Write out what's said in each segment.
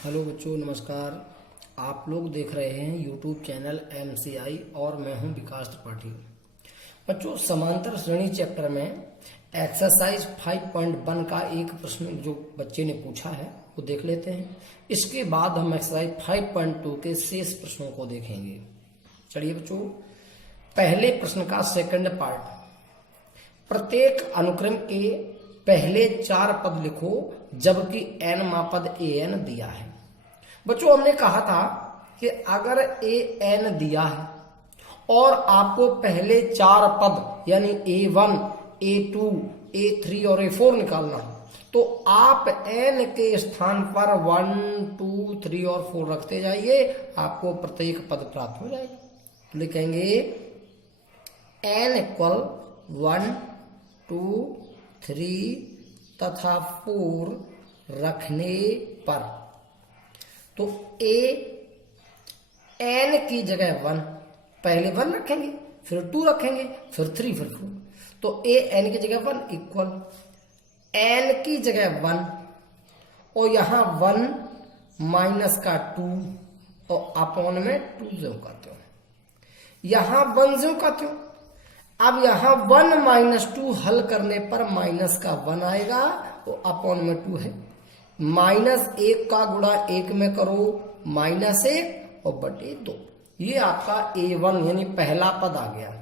Hello बच्चों, नमस्कार। आप लोग देख रहे हैं यूट्यूब चैनल MCI और मैं हूं विकास त्रिपाठी। बच्चों, समांतर श्रेणी चैप्टर में एक्सरसाइज 5.1 का एक प्रश्न जो बच्चे ने पूछा है वो देख लेते हैं। इसके बाद हम एक्सरसाइज 5.2 के शेष प्रश्नों को देखेंगे। चलिए बच्चों, पहले प्रश्न का सेकंड पार्ट। प्रत्येक अनुक्रम के पहले 4 पद लिखो जबकि n मा पद an दिया है। बच्चों, हमने कहा था कि अगर an दिया है और आपको पहले 4 पद यानी a1, a2, a3 और a4 निकालना है तो आप n के स्थान पर 1, 2, 3 और 4 रखते जाइए, आपको प्रत्येक पद प्राप्त हो जाएगा। लिखेंगे n इक्वल 1, 2, 3 तथा 4 रखने पर तो a n की जगह 1, पहले 1 रखेंगे, फिर 2 रखेंगे, फिर 3, फिर 4। तो a n की जगह 1 इक्वल n की जगह 1 और यहां 1 माइनस का 2 और अपॉन में 2 जो करते हो, यहां 1 जो करते हो। अब यहां 1 माइनस 2 हल करने पर माइनस का 1 आएगा तो अपॉन में 2 है। -1 का गुणा 1 में करो -1 और बटे 2। ये आपका a1 यानी पहला पद आ गया।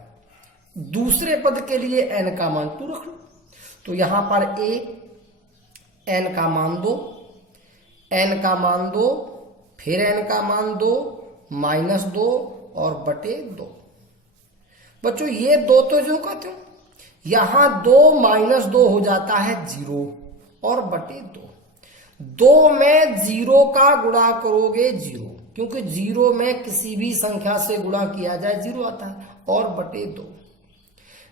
दूसरे पद के लिए n का मान 2 रख लो तो यहां पर a n का मान 2, n का मान 2, फिर n का मान 2, -2 और बटे 2। बच्चों, ये 2 तो जो कहते हो, यहां 2 - 2 हो जाता है 0 और बटे 2। 2 में 0 का गुणा करोगे 0, क्योंकि 0 में किसी भी संख्या से गुणा किया जाए 0 आता है, और बटे 2।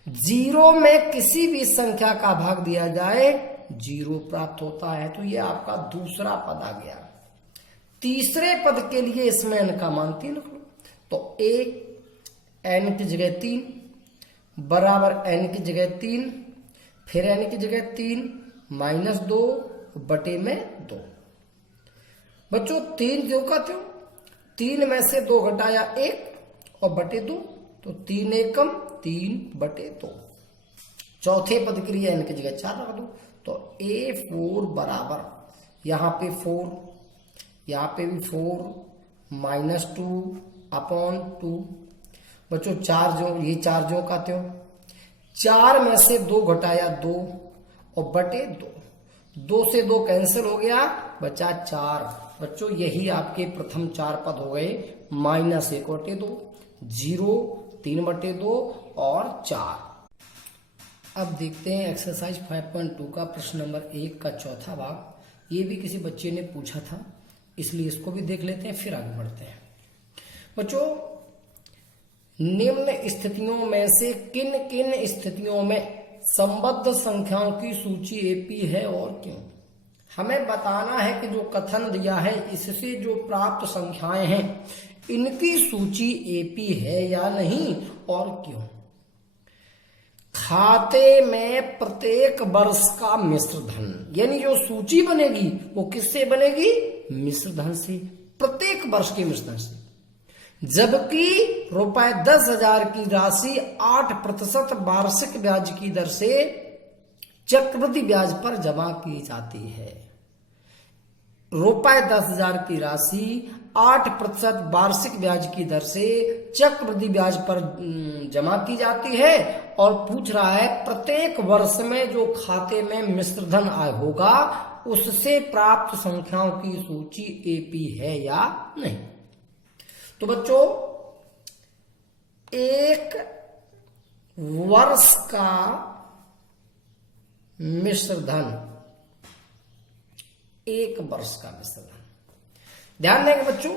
0 में किसी भी संख्या का भाग दिया जाए 0 प्राप्त होता है। तो ये आपका दूसरा पद आ गया। तीसरे पद के लिए इसमें n का मान 3 रख लो तो a n की जगह 3 बराबर n की जगह 3, फिर n की जगह 3 -2 बटे में 2। बच्चों, 3 जो कहते हो, 3 में से 2 घटाया 1 और बटे 2 तो 3 एकम 3 बटे 2। चौथे पद के लिए n की जगह 4 रख दो तो a4 बराबर यहां पे 4, यहां पे भी 4 -2 अपॉन 2। बच्चों, 4 जो, ये 4 जो कहते हो, 4 में से 2 घटाया 2 और बटे 2। 2 से 2 कैंसिल हो गया, बचा 4। बच्चों, यही आपके प्रथम 4 पद हो गए। -1 बटे 2, 0, 3 बटे 2 और 4। अब देखते हैं एक्सरसाइज 5.2 का प्रश्न नंबर 1 का चौथा भाग। ये भी किसी बच्चे ने पूछा था, इसलिए इसको भी देख लेते हैं, फिर आगे बढ़ते हैं। बच्चों, निम्न स्थितियों में से किन किन स्थितियों में संबद्ध संख्याओं की सूची एपी है और क्यों? हमें बताना है कि जो कथन दिया है इससे जो प्राप्त संख्याएं हैं इनकी सूची एपी है या नहीं और क्यों। खाते में प्रत्येक वर्ष का मिश्र धन, यानी जो सूची बनेगी वो किससे बनेगी? मिश्र धन से, प्रत्येक वर्ष के मिश्र धन से। जबकि ₹10,000 की राशि 8% वार्षिक ब्याज की दर से चक्रवृद्धि ब्याज पर जमा की जाती है। ₹10,000 की राशि 8% वार्षिक ब्याज की दर से चक्रवृद्धि ब्याज पर जमा की जाती है और पूछ रहा है प्रत्येक वर्ष में जो खाते में मिश्र धन आय होगा उससे प्राप्त संख्याओं की सूची एपी है या नहीं। तो बच्चों, एक वर्ष का मिश्र धन, एक वर्ष का मिश्र धन, ध्यान देंगे बच्चों,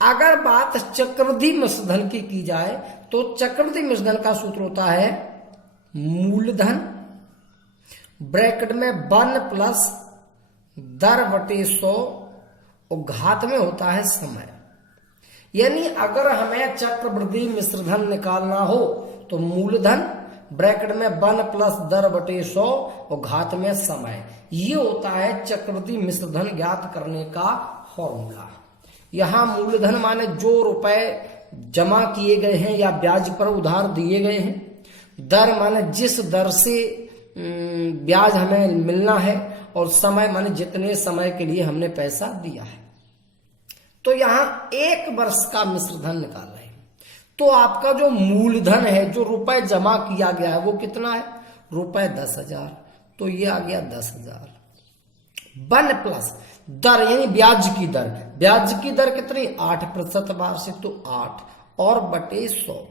अगर बात चक्रवृद्धि मिश्र धन की जाए तो चक्रवृद्धि मिश्र धन का सूत्र होता है मूलधन ब्रैकेट में 1 प्लस दर बटे 100 और घात में होता है समय। यानी अगर हमें चक्रवृद्धि मिश्र धन निकालना हो तो मूलधन ब्रैकेट में 1 प्लस दर बटे 100 और घात में समय, ये होता है चक्रवृद्धि मिश्र धन ज्ञात करने का फॉर्मूला। यहां मूलधन माने जो रुपए जमा किए गए हैं या ब्याज पर उधार दिए गए हैं, दर माने जिस दर से ब्याज हमें मिलना है, और समय माने जितने समय के लिए हमने पैसा दिया है। तो यहां 1 वर्ष का मिश्र धन निकाल रहे हैं। तो आपका जो मूलधन है, जो रुपए जमा किया गया है, वो कितना है? रुपए 10,000। तो ये आ गया 10,000। 1 प्लस दर यानी ब्याज की दर। ब्याज की दर कितनी? 8% वार्षिक, तो 8 और बटे 100।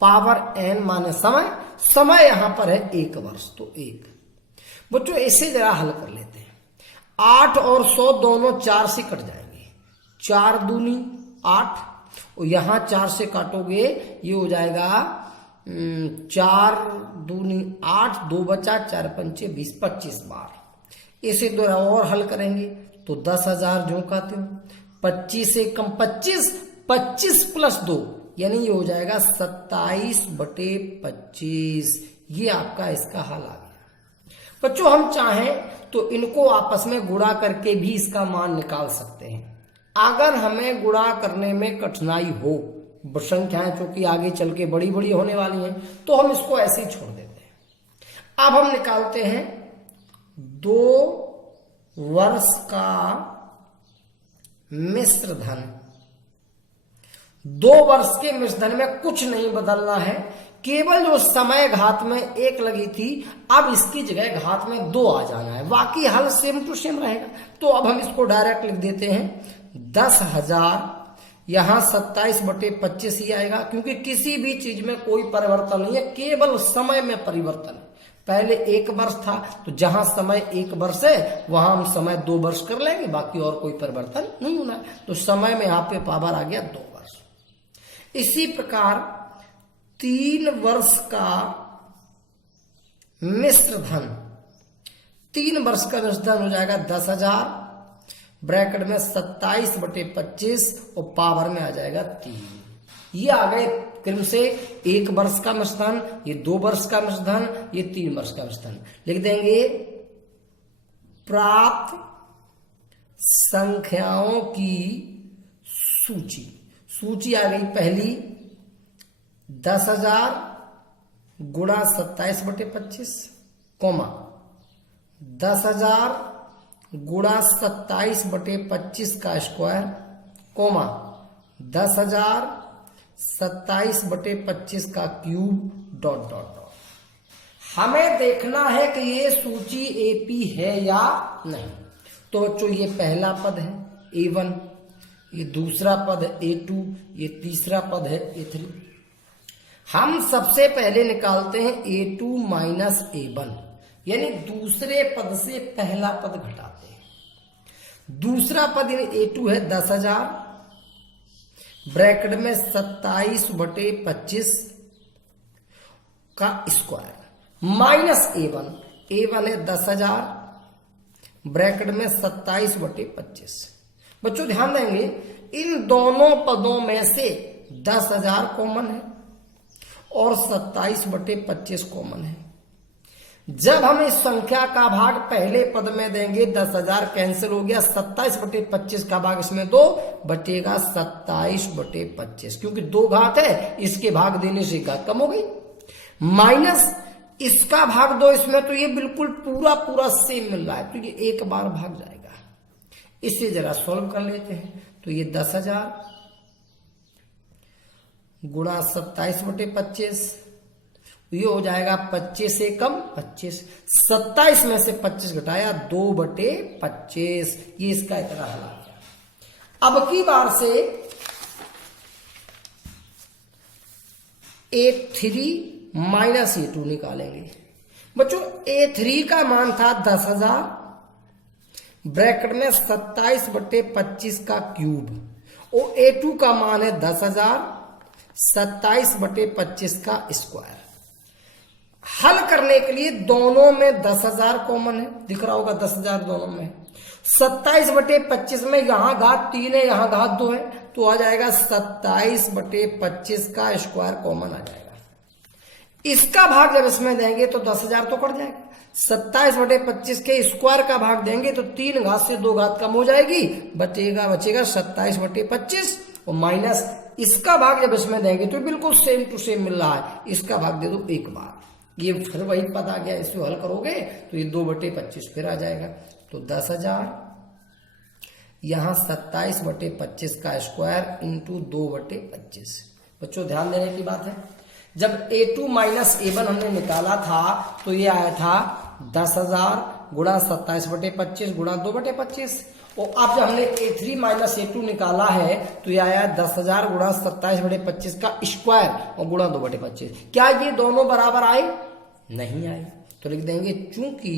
पावर n माने समय। समय यहां पर है 1 वर्ष, तो 1। बच्चों इसे जरा हल कर लेते हैं। 8 और 100 दोनों 4 से कट जाएंगे। 4 दूनी 8, और यहां 4 से काटोगे ये हो जाएगा 4 दूनी 8, 2 बचा, 4 पंचे 20, 25 बार। इसे दो और हल करेंगे तो 10,000 जो कहते हो, 25 से कम 25, 25 प्लस 2 यानी ये हो जाएगा 27/25। ये आपका इसका हल आ गया। बच्चों हम चाहें तो इनको आपस में गुणा करके भी इसका मान निकाल सकते हैं। अगर हमें गुणा करने में कठिनाई हो, संख्याएं चूंकि आगे चल के बड़ी बड़ी होने वाली हैं, तो हम इसको ऐसे ही छोड़ देते हैं। अब हम निकालते हैं 2 वर्ष का मिश्र धन। 2 वर्ष के मिश्र धन में कुछ नहीं बदलना है, केवल जो समय घात में 1 लगी थी, अब इसकी जगह घात में 2 आ जाना है। बाकी हल सेम टू सेम रहेगा। तो अब हम इसको डायरेक्ट लिख देते हैं 10,000। यहां 27/25 ही आएगा, क्योंकि किसी भी चीज में कोई परिवर्तन नहीं है, केवल समय में परिवर्तन है। पहले 1 वर्ष था, तो जहां समय 1 वर्ष है वहां हम समय 2 वर्ष कर लेंगे, बाकी और कोई परिवर्तन नहीं होना है। तो समय में यहाँ पे पावर आ गया 2 वर्ष। इसी प्रकार 3 वर्ष का मिश्र धन। 3 वर्ष का मिश्र धन हो जाएगा 10,000, ब्रैकेट में 27/25 और पावर में आ जाएगा 3। ये आ गए क्रम से 1 वर्ष का मिश्र धन, ये 2 वर्ष का मिश्र धन, ये 3 वर्ष का मिश्र धन। लिख देंगे प्राप्त संख्याओं की सूची। सूची आ गई पहली 10,000 गुणा 27/25, कोमा 10,000 गुणा 27/25 का स्क्वायर, कोमा 10,000 27/25 का क्यूब, डॉट डॉट डॉट। हमें देखना है कि ये सूची एपी है या नहीं। तो बच्चों ये पहला पद है A1, ये दूसरा पद है A2, ये तीसरा पद है A3। हम सबसे पहले निकालते हैं A2 माइनस A1, यानी दूसरे पद से पहला पद घटाते हैं। दूसरा पद यानी A2 है 10,000, ब्रैकेट में 27/25 का स्क्वायर, माइनस A1। A1 है 10,000, ब्रैकेट में 27/25। बच्चों ध्यान देंगे, इन दोनों पदों में से 10,000 कॉमन है और 27/25 कॉमन है। जब हम इस संख्या का भाग पहले पद में देंगे 10,000 कैंसिल हो गया, 27/25 का भाग इसमें 2 बचेगा 27/25, क्योंकि 2 घात है, इसके भाग देने से घात कम हो गई, माइनस इसका भाग 2 इसमें, तो ये बिल्कुल पूरा पूरा सेम मिल रहा है, तो ये एक बार भाग जाएगा। इसे जरा सॉल्व कर लेते हैं। तो ये 10,000 गुणा 27/25, ये हो जाएगा 25 से कम 25, 27 में से 25 घटाया 2/25। ये इसका इतना हल आ गया। अब की बार से A3 माइनस A2 निकालेंगे। बच्चों A3 का मान था 10,000, ब्रैकेट में 27/25 का क्यूब, और A2 का मान है 10,000 27/25 का स्क्वायर। हल करने के लिए दोनों में 10,000 कॉमन है, दिख रहा होगा 10,000 दोनों में। 27/25 में यहां घात 3 है, यहां घात 2 है, तो आ जाएगा 27/25 का स्क्वायर कॉमन आ जाएगा। इसका भाग जब इसमें देंगे तो 10,000 तो कट जाएगा, 27/25 के स्क्वायर का भाग देंगे तो 3 घात से 2 घात कम हो जाएगी, बचेगा 27/25 और माइनस इसका भाग जब इसमें देंगे तो बिल्कुल सेम टू सेम मिल रहा है, इसका भाग दे दो एक बार, ये फिर वही पद आ गया, इसको हल करोगे तो ये 2/25 फिर आ जाएगा, तो 10,000 यहां 27/25 का स्क्वायर इंटू 2/25। बच्चों ध्यान देने की बात है, जब A2 माइनस A1 हमने निकाला था तो ये आया था 10,000 गुणा 27/25 गुणा 2/25, और अब जब हमने A3 माइनस A2 निकाला है तो ये आया 10,000 गुणा 27/25 का स्क्वायर और गुणा 2/25। क्या ये दोनों बराबर आए? नहीं आए, तो लिख देंगे चूंकि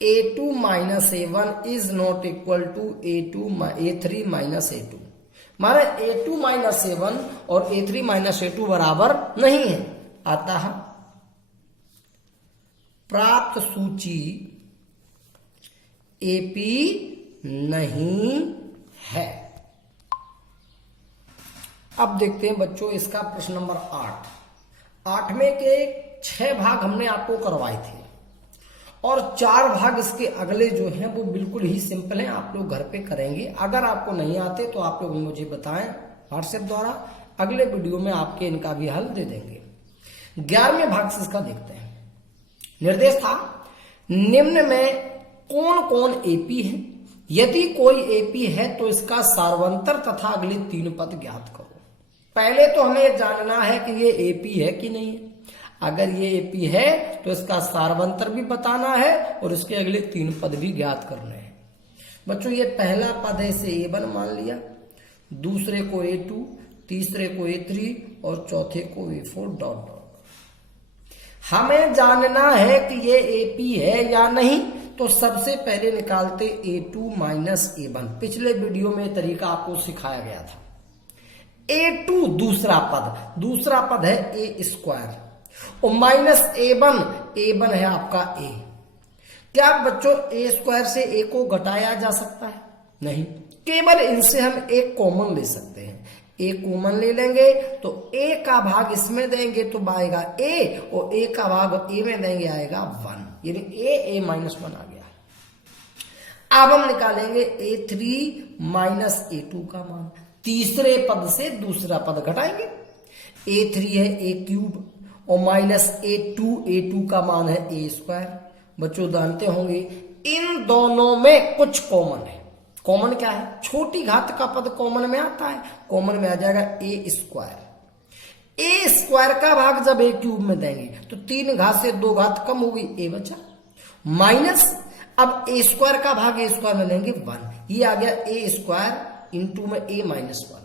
A2 minus A1 is not equal to A3 minus A2, माने A2 माइनस A1 और A3 माइनस A2 बराबर नहीं है, अतः प्राप्त सूची AP नहीं है। अब देखते हैं बच्चों इसका प्रश्न नंबर 8 में के 6 भाग हमने आपको करवाए थे और 4 भाग इसके अगले जो हैं वो बिल्कुल ही सिंपल हैं, आप लोग घर पे करेंगे। अगर आपको नहीं आते तो आप लोग मुझे बताएं व्हाट्सएप द्वारा, अगले वीडियो में आपके इनका भी हल दे देंगे। 11वें भाग से इसका देखते हैं। निर्देश था निम्न में कौन कौन AP है, यदि कोई AP है तो इसका सार्वंतर तथा अगले 3 पद ज्ञात करो। पहले तो हमें जानना है कि ये AP है कि नहीं है, अगर ये AP है तो इसका सार्वंतर भी बताना है और इसके अगले 3 पद भी ज्ञात करने हैं। बच्चों ये पहला पद है, इसे A1 मान लिया, दूसरे को A2, तीसरे को A3 और चौथे को A4 डॉट डॉट। हमें जानना है कि ये AP है या नहीं, तो सबसे पहले निकालते A2 माइनस A1। पिछले वीडियो में तरीका आपको सिखाया गया था। A2 दूसरा पद है A स्क्वायर और माइनस A1 है आपका A। क्या बच्चों A स्क्वायर से A को घटाया जा सकता है? नहीं, केवल इनसे हम एक कॉमन ले सकते हैं। A कॉमन ले लेंगे तो A का भाग इसमें देंगे तो आएगा A और A का भाग A में देंगे आएगा 1, यानी A माइनस 1 आ गया। अब हम निकालेंगे A3 माइनस A2 का मान, तीसरे पद से दूसरा पद घटाएंगे। A3 है A क्यूब और माइनस A2 का मान है A स्क्वायर। बच्चों जानते होंगे इन दोनों में कुछ कॉमन है। कॉमन क्या है? छोटी घात का पद कॉमन में आता है, कॉमन में आ जाएगा A स्क्वायर। A स्क्वायर का भाग जब A क्यूब में देंगे तो 3 घात से 2 घात कम हो गई, A बचा, माइनस अब A स्क्वायर का भाग A स्क्वायर में लेंगे 1, ये आ गया A स्क्वायर इंटू में A माइनस 1।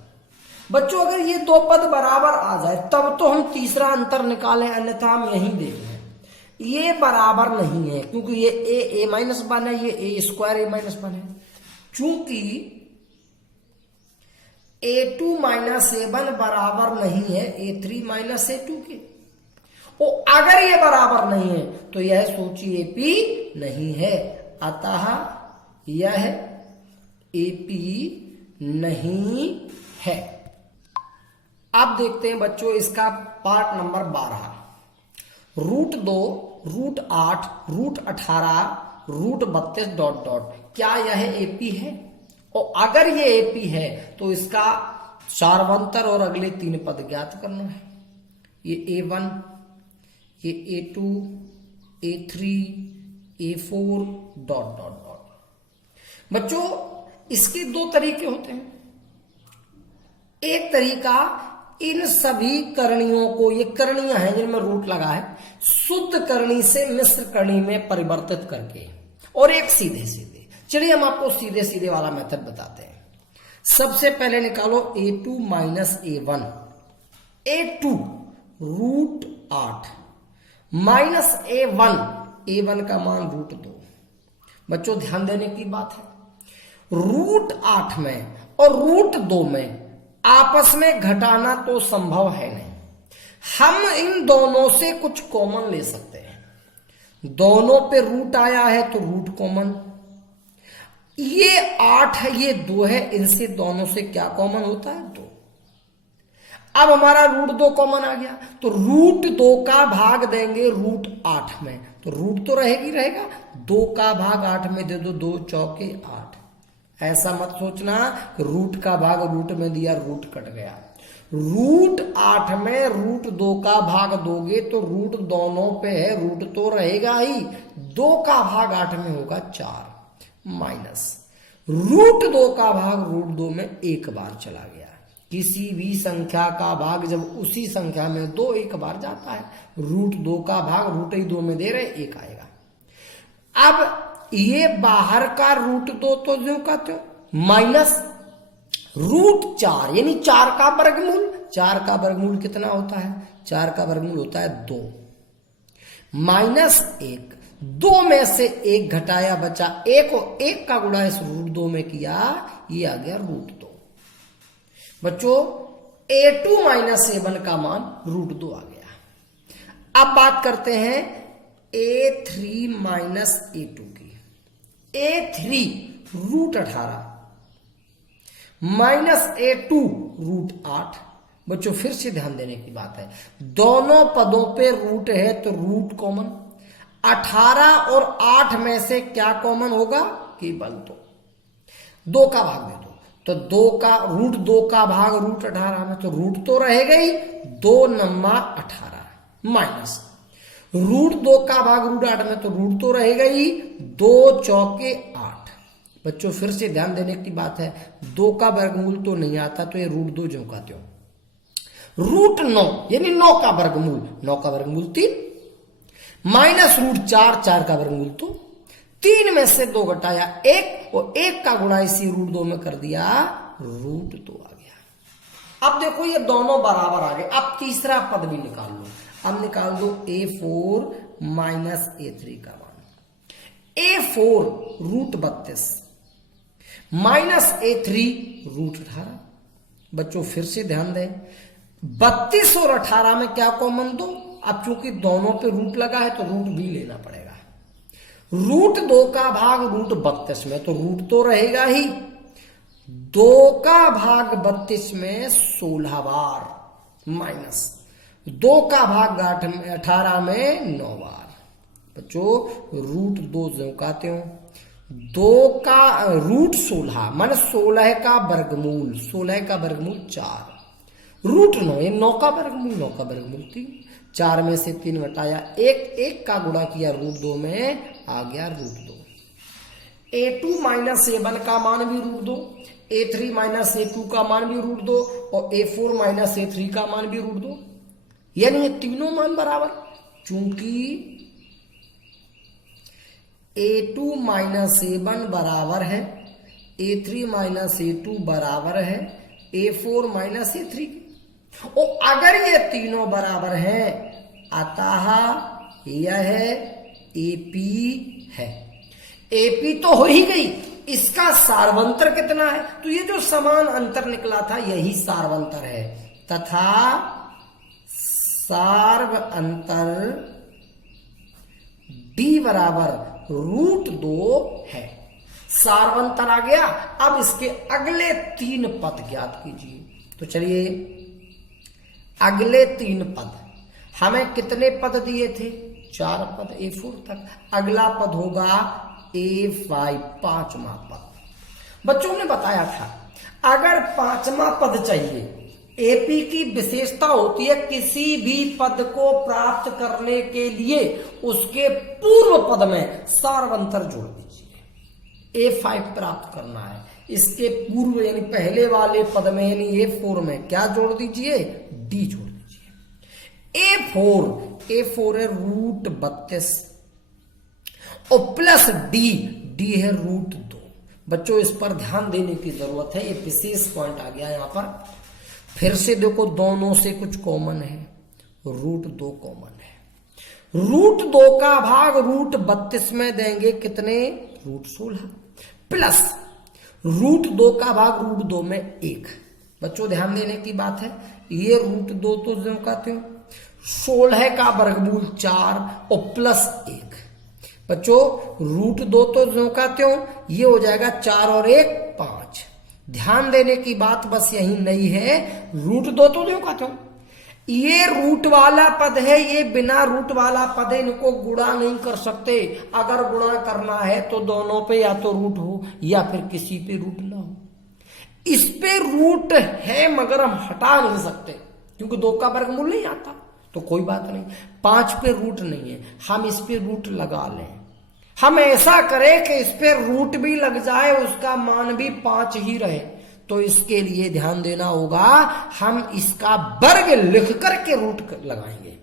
बच्चों अगर ये 2 पद बराबर आ जाए तब तो हम तीसरा अंतर निकालें, अन्यथा हम यही देख लें। ये बराबर नहीं है क्योंकि ये A माइनस 1 है, ये A स्क्वायर A माइनस 1 है। चूंकि A2 माइनस A1 बराबर नहीं है A3 माइनस A2 के, और अगर ये बराबर नहीं है तो यह सूची AP नहीं है, अतः यह AP नहीं है। अब देखते हैं बच्चों इसका पार्ट नंबर 12, √2, √8, √18, √32 डॉट डॉट। क्या यह AP है? और अगर ये AP है तो इसका सार्वंतर और अगले 3 पद ज्ञात करना है। ये A1, ये A2, A3, A4 dot dot dot. बच्चों इसके 2 तरीके होते हैं। एक तरीका इन सभी करणियों को, ये करणियां हैं जिनमें रूट लगा है, शुद्ध करणी से मिश्र करणी में परिवर्तित करके, और एक सीधे सीधे। चलिए हम आपको सीधे सीधे वाला मेथड बताते हैं। सबसे पहले निकालो A2 minus A1। A2 √8 minus A1 का मान √2। बच्चों ध्यान देने की बात है, √8 में और √2 में आपस में घटाना तो संभव है नहीं। हम इन दोनों से कुछ कॉमन ले सकते हैं। दोनों पे रूट आया है तो रूट कॉमन, ये 8 है ये 2 है, इनसे दोनों से क्या कॉमन होता है? 2। अब हमारा √2 कॉमन आ गया, तो √2 का भाग देंगे √8 में, तो रूट तो रहेगा, 2 का भाग 8 में दे दो, 2 चौके 8। ऐसा मत सोचना रूट का भाग रूट में दिया, रूट कट गया। √8 में √2 का भाग दोगे तो रूट दोनों पे है, रूट तो रहेगा ही, 2 का भाग 8 में होगा 4 माइनस √2 का भाग √2 में एक बार चला गया। किसी भी संख्या का भाग जब उसी संख्या में 2 एक बार जाता है, √2 का भाग √2 में दे रहे 1 आएगा। अब ये बाहर का √2 तो जो का त्यों माइनस √4 यानी 4 का वर्गमूल। 4 का वर्गमूल कितना होता है? 4 का वर्गमूल होता है 2 माइनस 1, 2 में से 1 घटाया बचा 1 और 1 का गुणा इस √2 में किया, ये आ गया √2। बच्चों a2 माइनस a1 का मान √2 आ गया। अब बात करते हैं a3 माइनस a2 की। a3 √18 minus a2 √8। बच्चों फिर से ध्यान देने की बात है, दोनों पदों पे रूट है तो रूट कॉमन। 18 और 8 में से क्या कॉमन होगा? केवल 2 का भाग दे दो, तो 2 का भाग √18 में, तो रूट तो रहेगा ही, 2 नम्मा 18 माइनस √2 का भाग √8 में, तो रूट तो रहेगा ही, 2 चौके 8। बच्चों फिर से ध्यान देने की बात है, 2 का वर्गमूल तो नहीं आता, तो ये √2 जो का त्यों √9 यानी 9 का वर्गमूल, 9 का वर्गमूल 3 माइनस √4, 4 का वर्गमूल तो 3 में से 2 घटाया 1 और 1 का गुणा इसी √2 में कर दिया, √2 आ गया। अब देखो ये दोनों बराबर आ गए। अब तीसरा पद भी निकाल लो। अब निकाल दो a4 माइनस a3 का मान। a4 √32 minus a3 √18। बच्चों फिर से ध्यान दें, 32 और 18 में क्या कॉमन दो? अब चूंकि दोनों पे रूट लगा है तो रूट भी लेना पड़ेगा। √2 का भाग √32 में, तो रूट तो रहेगा ही, 2 का भाग 32 में 16 बार माइनस 2 का भाग 18 में 9 बार। बच्चों √2 जो कहते हो, 2 का √16 मान 16 का वर्गमूल, 16 का वर्गमूल 4, √9 ये 9 का वर्गमूल, 9 का वर्गमूल 3, 4 में से 3 घटाया 1 का गुणा किया √2 में, आ गया √2। a2 माइनस a1 का मान भी √2, a3 माइनस a2 का मान भी √2 और a4 माइनस a3 का मान भी √2, यानी ये तीनों मान बराबर। चूंकि a2 माइनस a1 बराबर है, a3 माइनस a2 बराबर है a4 माइनस a3, और अगर ये तीनों बराबर हैं अतः यह AP है। AP तो हो ही गई, इसका सार्वंतर कितना है? तो ये जो समान अंतर निकला था यही सार्वंतर है, तथा सार्व अंतर D बराबर √2 है। सार्वंतर आ गया। अब इसके अगले 3 पद ज्ञात कीजिए। तो चलिए अगले 3 पद, हमें कितने पद दिए थे? 4 पद a4 तक। अगला पद होगा a5 5वां पद। बच्चों ने बताया था अगर 5वां पद चाहिए, एपी की विशेषता होती है किसी भी पद को प्राप्त करने के लिए उसके पूर्व पद में सार्वंतर जोड़ दीजिए। a5 प्राप्त करना है, इसके पूर्व यानी पहले वाले पद में यानी a4 में क्या जोड़ दीजिए? d जोड़ दीजिए। a4 है √32 और प्लस d है √2। बच्चों इस पर ध्यान देने की जरूरत है, ये विशेष पॉइंट आ गया यहां पर। फिर से देखो दोनों से कुछ कॉमन है, √2 कॉमन है। √2 का भाग √32 में देंगे कितने? √16 प्लस √2 का भाग √2 में 1। बच्चों ध्यान देने की बात है, ये √2 तो जो कहते हो 16 का वर्गमूल 4 और प्लस 1। बच्चों √2 तो जो कहते हो ये हो जाएगा 4 और 1 5, ध्यान देने की बात बस यही नहीं है, रूट दो तो जो कहते हो, ये रूट वाला पद है, ये बिना रूट वाला पद है, इनको गुणा नहीं कर सकते। अगर गुणा करना है तो दोनों पे या तो रूट हो या फिर किसी पे रूट ना हो। इस पे रूट है मगर हम हटा नहीं सकते क्योंकि 2 का वर्गमूल नहीं आता, तो कोई बात नहीं। 5 पे रूट नहीं है, हम इस पे रूट लगा लें। हम ऐसा करें कि इस पे रूट भी लग जाए, उसका मान भी 5 ही रहे। तो इसके लिए ध्यान देना होगा, हम इसका वर्ग लिख करके रूट लगाएंगे।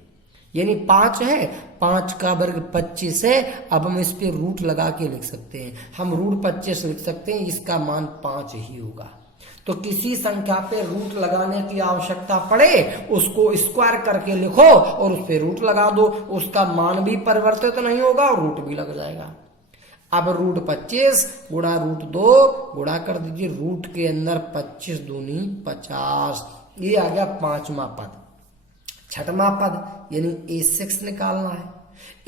यानी 5 है, 5 का वर्ग 25 है। अब हम इस पे रूट लगा के लिख सकते हैं। हम रूट 25 लिख सकते हैं, इसका मान 5 ही होगा। तो किसी संख्या पे रूट लगाने की आवश्यकता पड़े, उसको स्क्वायर करके लिखो और उस पे रूट लगा दो, उसका मान भी परिवर्तित नहीं होगा और रूट भी लग जाएगा। अब रूट 25 गुणा रूट 2 गुणा कर दीजिए, रूट के अंदर 25 दूनी 50, ये आ गया 5वां पद। 6वां पद यानी A6 निकालना है।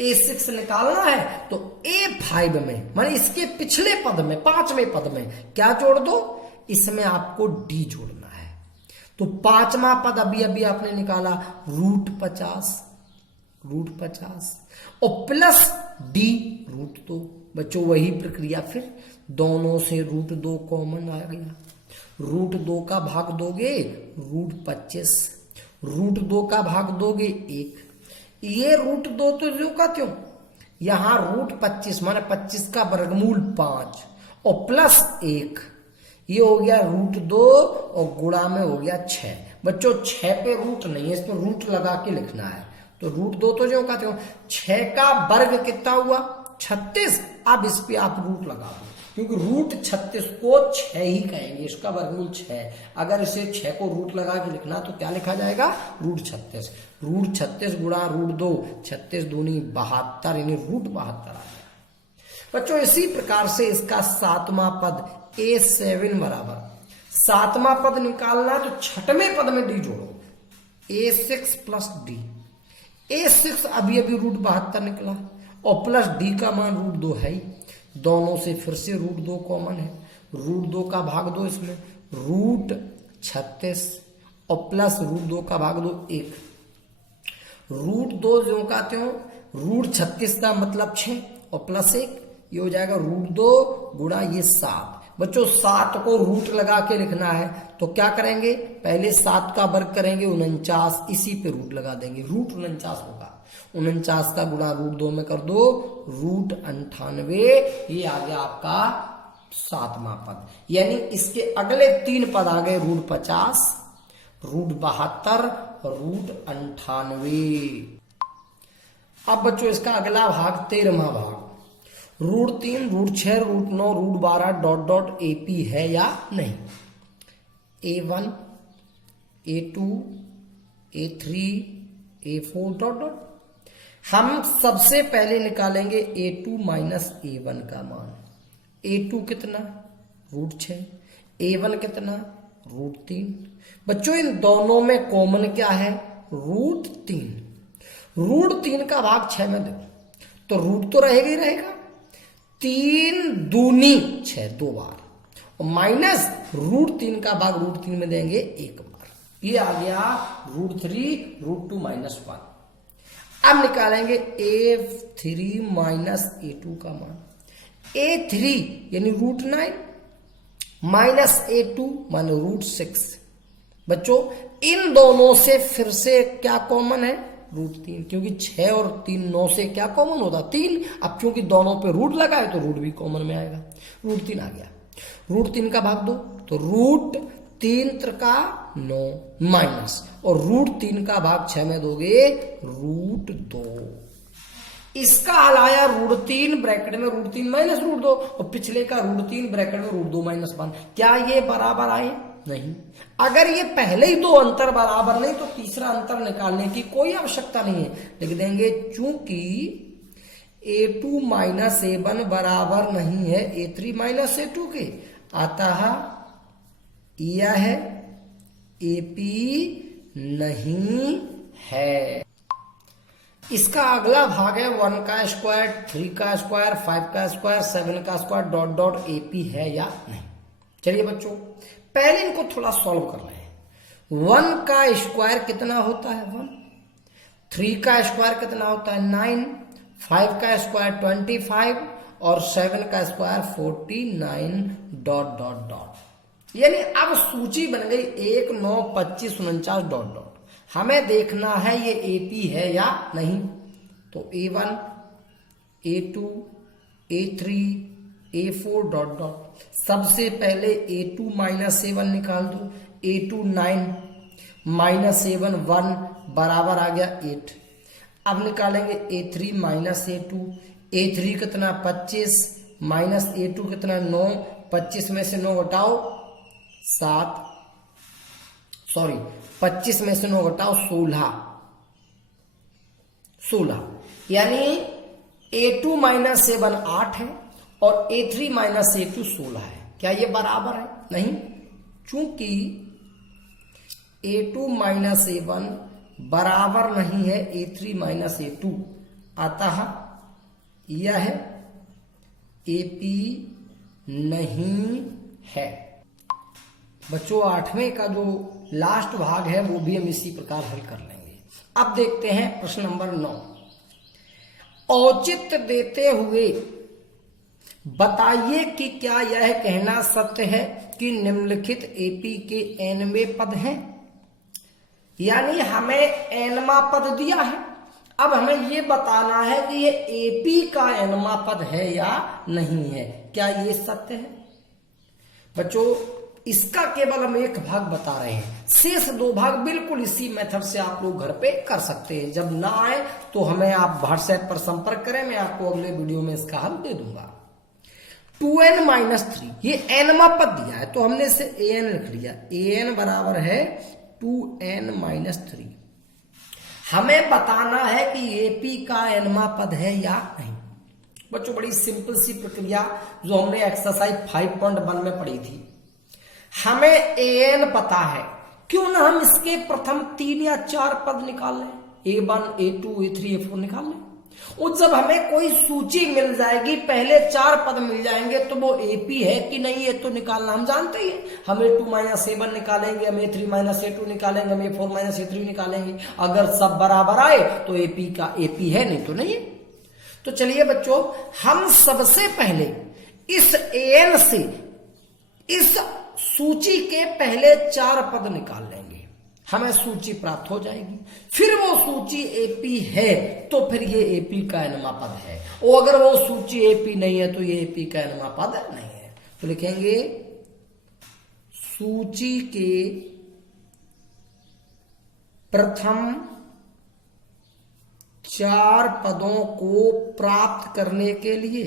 A6 निकालना है तो A5 में, माने इसके पिछले पद में, 5वें पद में क्या जोड़ दो, इसमें आपको D जोड़ना है। तो 5वां पद अभी अभी आपने निकाला रूट 50 और प्लस D रूट 2। बच्चों वही प्रक्रिया, फिर दोनों से रूट 2 कॉमन आ गया। रूट 2 का भाग दोगे रूट 25, रूट 2 का भाग दोगे 1, ये रूट 2 तो जो का त्यों, यहां रूट 25 माने 25 का वर्गमूल 5 और प्लस 1, ये हो गया रूट 2 और गुणा में हो गया 6। बच्चों 6 पे रूट नहीं है, इस पर रूट लगा के लिखना है। तो रूट 2 तो जो कहते हो, 6 का वर्ग कितना हुआ 36। अब इस पे आप रूट लगा दो क्योंकि रूट 36 को 6 ही कहेंगे, इसका वर्गमूल 6। अगर इसे 6 को रूट लगा के लिखना तो क्या लिखा जाएगा, रूट 36। रूट 36 गुणा रूट 2, 36 दूनी 72, यानी रूट 72 आ गया। बच्चों इसी प्रकार से इसका 7वां पद A7 बराबर, 7वां पद निकालना तो 6वें पद में D जोड़ो, A6 प्लस D। A6 अभी अभी रूट 72 निकला और प्लस D का मान रूट 2 है ही, दोनों से फिर से रूट 2 कॉमन है। रूट 2 का भाग दो इसमें, रूट 36 और प्लस रूट 2 का भाग दो 1। रूट 2 जो कहते हो, रूट 36 का मतलब 6 और प्लस 1, ये हो जाएगा रूट 2 गुणा ये 7। बच्चों 7 को रूट लगा के लिखना है तो क्या करेंगे, पहले 7 का वर्ग करेंगे 49, इसी पे रूट लगा देंगे, रूट 49 होगा। 49 का गुणा रूट 2 में कर दो, रूट 98, ये आ गया आपका 7वां पद। यानी इसके अगले 3 पद आ गए रूट 50, रूट 72 और रूट 98। अब बच्चों इसका अगला भाग 13वां भाग, root 3, root 6, root 9, root 12 dot dot AP है या नहीं। A1, A2, A3, A4 dot dot. हम सबसे पहले निकालेंगे A2 माइनस A1 का मान। A2 कितना, रूट 6, A1 कितना, रूट 3। बच्चों इन दोनों में कॉमन क्या है, रूट 3। रूट 3 का भाग 6 में दो तो रूट तो रहेगा ही रहेगा, 3 दूनी 6 2 बार, और माइनस रूट 3 का भाग रूट 3 में देंगे 1 बार। ये आ गया रूट 3 रूट 2 माइनस 1। अब निकालेंगे A3 माइनस A2 का मान। A3 यानी रूट 9 माइनस A2 मान रूट 6। बच्चों इन दोनों से फिर से क्या कॉमन है, रूट 3, क्योंकि 6 और 3 9 से क्या कॉमन होता, 3। अब क्योंकि दोनों पे रूट लगा है तो रूट भी कॉमन में आएगा, रूट 3 आ गया। रूट 3 का भाग दो तो रूट 3 त्रिका 9 माइनस, और रूट 3 का भाग 6 में दोगे रूट 2। इसका हल आया रूट 3 ब्रैकेट में रूट 3 माइनस रूट 2, और पिछले का रूट 3 ब्रैकेट में रूट 2 माइनस 1। क्या ये बराबर आए, नहीं। अगर ये पहले ही 2 अंतर बराबर नहीं तो तीसरा अंतर निकालने की कोई आवश्यकता नहीं है, लिख देंगे चूंकि A2 माइनस A1 बराबर नहीं है A3 माइनस A2 के, अतः यह AP नहीं है। इसका अगला भाग है 1 का स्क्वायर, 3 का स्क्वायर, 5 का स्क्वायर, 7 का स्क्वायर डॉट डॉट AP है या नहीं। चलिए बच्चों, पहले इनको थोड़ा सॉल्व कर लें। 1 का स्क्वायर कितना होता है 1, 3 का स्क्वायर कितना होता है 9, 5 का स्क्वायर 25 और 7 का स्क्वायर 49 ... यानी अब सूची बन गई 1, 9, 25, 49 ... हमें देखना है ये AP है या नहीं। तो A1, A2, A3, A4 ... सबसे पहले A2 माइनस A1 निकाल दो। A2 9 माइनस A1 1 बराबर आ गया 8। अब निकालेंगे A3 माइनस A2। A3 कितना 25 माइनस A2 कितना 9, 25 में से 9 घटाओ 7, सॉरी 25 में से 9 घटाओ 16, यानी A2 माइनस A1 8 है और A3 माइनस A2 16 है। क्या ये बराबर है? नहीं, चूंकि A2 माइनस A1 बराबर नहीं है A3 माइनस A2, अतः यह AP नहीं है। बच्चों 8वें का जो लास्ट भाग है वो भी हम इसी प्रकार हल कर लेंगे। अब देखते हैं प्रश्न नंबर 9। औचित्य देते हुए बताइए कि क्या यह कहना सत्य है कि निम्नलिखित AP के nवें पद हैं। यानी हमें nवां पद दिया है, अब हमें ये बताना है कि ये AP का nवां पद है या नहीं है। क्या ये सत्य है? बच्चों इसका केवल हम एक भाग बता रहे हैं, शेष 2 भाग बिल्कुल इसी मेथड से आप लोग घर पे कर सकते हैं। जब ना आए तो हमें आप व्हाट्सएप पर संपर्क करें, मैं आपको अगले वीडियो में इसका हल दे दूंगा। 2n माइनस 3, ये nवां पद दिया है तो हमने इसे an लिख लिया। an बराबर है 2n माइनस 3। हमें बताना है कि AP का nवां पद है या नहीं। बच्चों बड़ी सिंपल सी प्रक्रिया जो हमने एक्सरसाइज 5.1 में पढ़ी थी। हमें an पता है, क्यों ना हम इसके प्रथम 3 या 4 पद निकाल लें, A1, A2, A3, A4 निकाल लें। और जब हमें कोई सूची मिल जाएगी, पहले 4 पद मिल जाएंगे, तो वो AP है कि नहीं ये तो निकालना हम जानते ही हैं। हम A2 माइनस A1 निकालेंगे, हम A3 माइनस A2 निकालेंगे, हम A4 माइनस A3 निकालेंगे। अगर सब बराबर आए तो AP का AP है, नहीं तो नहीं है। तो चलिए बच्चों, हम सबसे पहले इस an से इस सूची के पहले 4 पद निकाल लेंगे, हमें सूची प्राप्त हो जाएगी। फिर वो सूची AP है तो फिर ये AP का nवां पद है, और अगर वो सूची AP नहीं है तो ये AP का nवां पद नहीं है। तो लिखेंगे सूची के प्रथम 4 पदों को प्राप्त करने के लिए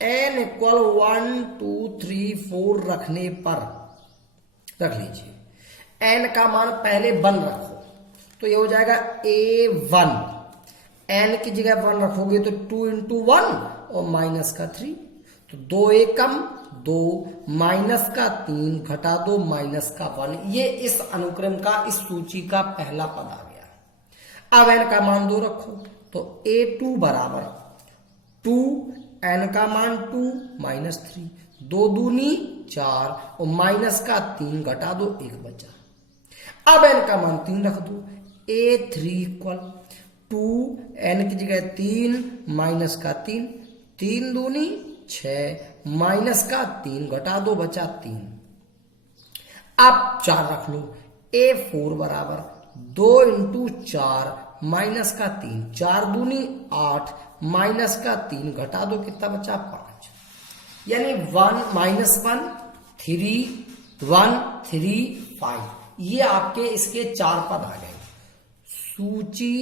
n इक्वल 1 2 3 4 रखने पर, रख लीजिए n का मान पहले 1 रखो तो ये हो जाएगा A1। n की जगह 1 रखोगे तो 2 इंटू 1 और माइनस का 3, तो 2 एकम 2 माइनस का 3 घटा 2 माइनस का 1। ये इस अनुक्रम का, इस सूची का पहला पद आ गया। अब n का मान 2 रखो तो A2 बराबर 2, n का मान 2 माइनस 3, 2 दूनी 4 और माइनस का 3 घटा दो 1 बचा। अब n का मान 3 रख दो। A3 इक्वल 2, n की जगह 3 माइनस का 3, 3 दूनी 6 माइनस का 3 घटा दो बचा 3। अब 4 रख लो। A4 बराबर 2 इंटू 4 माइनस का 3, 4 दूनी 8 माइनस का 3 घटा दो, कितना बचा 5। यानी 1 माइनस 1 3 1 3 5, ये आपके इसके 4 पद आ गए। सूची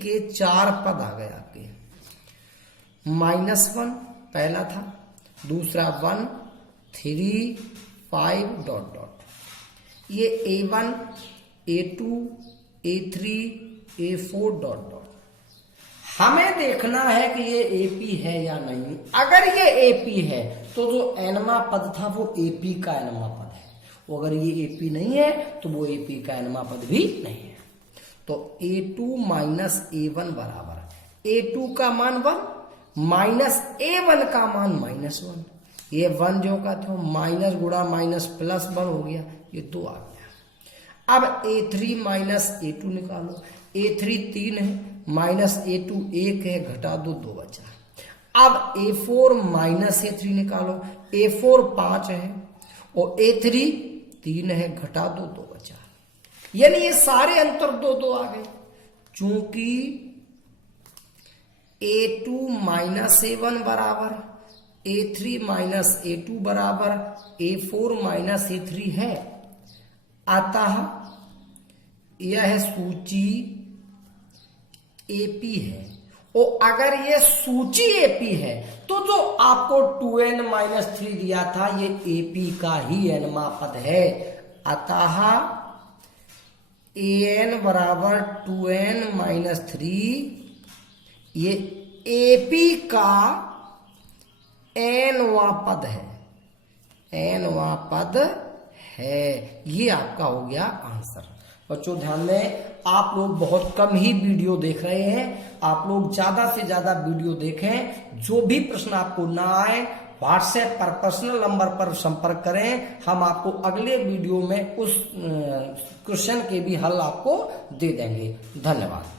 के 4 पद आ गए आपके। -1 पहला था, दूसरा 1 3 5 ... ये A1 A2 A3 A4 ... हमें देखना है कि ये AP है या नहीं। अगर ये AP है तो जो nवां पद था वो AP का nवां पद है, और अगर ये AP नहीं है तो वो AP का nवां पद भी नहीं है। तो A2 माइनस A1 बराबर A2 का मान 1 माइनस A1 का मान -1। ये 1 जो का था माइनस गुणा माइनस प्लस 1 हो गया, ये 2 आ गया। अब A3 माइनस A2 निकालो। A3 3 है, माइनस A2 1 है, घटा दो 2 बचा। अब A4 माइनस A3 निकालो। A4 5 है और A3 3 है, घटा दो 2 बचा। यानी ये सारे अंतर 2 आ गए। चूंकि A2 माइनस A1 बराबर A3 माइनस A2 बराबर A4 माइनस A3 है, अतः यह सूची AP है। और अगर ये सूची AP है तो जो आपको 2n माइनस 3 दिया था ये AP का ही nवा पद है। अतः an बराबर 2n माइनस 3 ये AP का nवा पद है, nवा पद है। ये आपका हो गया आंसर। बच्चों ध्यान दें, आप लोग बहुत कम ही वीडियो देख रहे हैं, आप लोग ज्यादा से ज्यादा वीडियो देखें। जो भी प्रश्न आपको ना आए व्हाट्सएप पर पर्सनल नंबर पर संपर्क करें, हम आपको अगले वीडियो में उस क्वेश्चन के भी हल आपको दे देंगे। धन्यवाद।